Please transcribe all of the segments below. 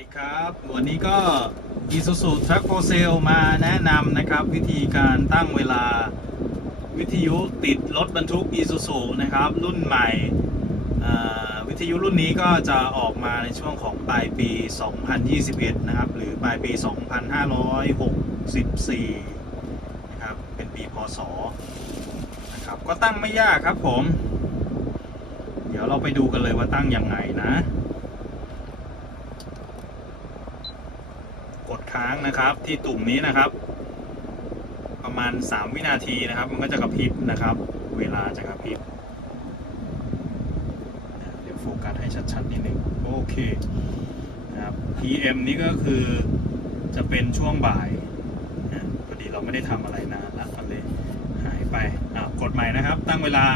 วัสดีครับ วันนี้ก็ Isuzu Truck for Sale มาแนะนำนะครับ วิธีการตั้งเวลาวิทยุติดรถบรรทุก Isuzu นะครับ รุ่นใหม่ วิทยุรุ่นนี้ก็จะออกมาในช่วงของปลายปี 2021 นะครับ หรือปลายปี 2564 นะครับ เป็นปีพศนะครับ ก็ตั้งไม่ยากครับผม เดี๋ยวเราไปดูกันเลยว่าตั้งยังไงนะ กดค้างนะครับที่ตุ่มนี้นะครับ ประมาณ 3 วินาทีนะครับ มันก็จะกระพริบนะครับ เวลาจะกระพริบเดี๋ยวโฟกัสให้ชัดๆนิดนึงโอเคนะครับ PM นี้ก็คือจะเป็นช่วงบ่ายพอดีเราไม่ได้ทำอะไรนานละมันเลยหายไปกดใหม่นะครับ ตั้งเวลา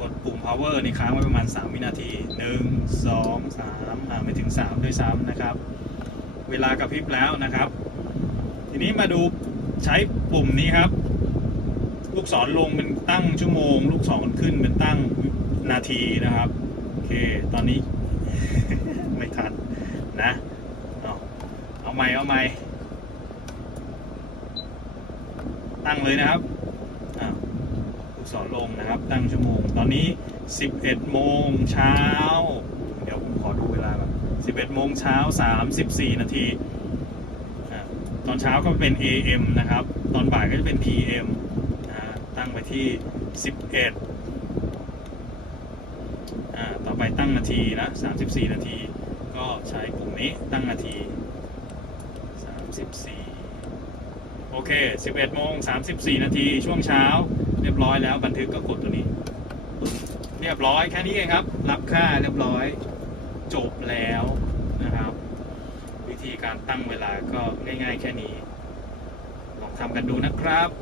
กดปุ่ม power นี่ค้างไว้ประมาณ 3 วินาที 1 2 3อ่าไม่ถึง 3 ด้วยซ้ำนะครับ เวลากระพริบแล้วนะครับ ทีนี้มาดูใช้ปุ่มนี้ครับ ลูกศรลงเป็นตั้งชั่วโมง ลูกศรขึ้นเป็นตั้งนาทีนะครับโอเคตอนนี้ ไม่ทันนะเอาเอาใหม่เอาใหม่ตั้งเลยนะครับลูกศรลงนะครับ ตั้งชั่วโมง ตอนนี้ 11 โมงเช้า 11โมงเช้า34 นาทีอ่าตอนเช้าก็เป็น AM นะครับ ตอนบ่ายก็จะเป็น PM ตั้งไปที่ 11อ่าต่อไปตั้งนาทีนะ 34 นาที ก็ใช้ปุ่มนี้ตั้งนาที 34 โอเค 11โมง34 นาที ช่วงเช้า เรียบร้อยแล้วบันทึกก็กดตัวนี้ เรียบร้อยแค่นี้เองครับ รับค่าเรียบร้อย จบแล้วนะครับ วิธีการตั้งเวลาก็ง่าย ๆ แค่นี้ ลองทำกันดูนะครับ「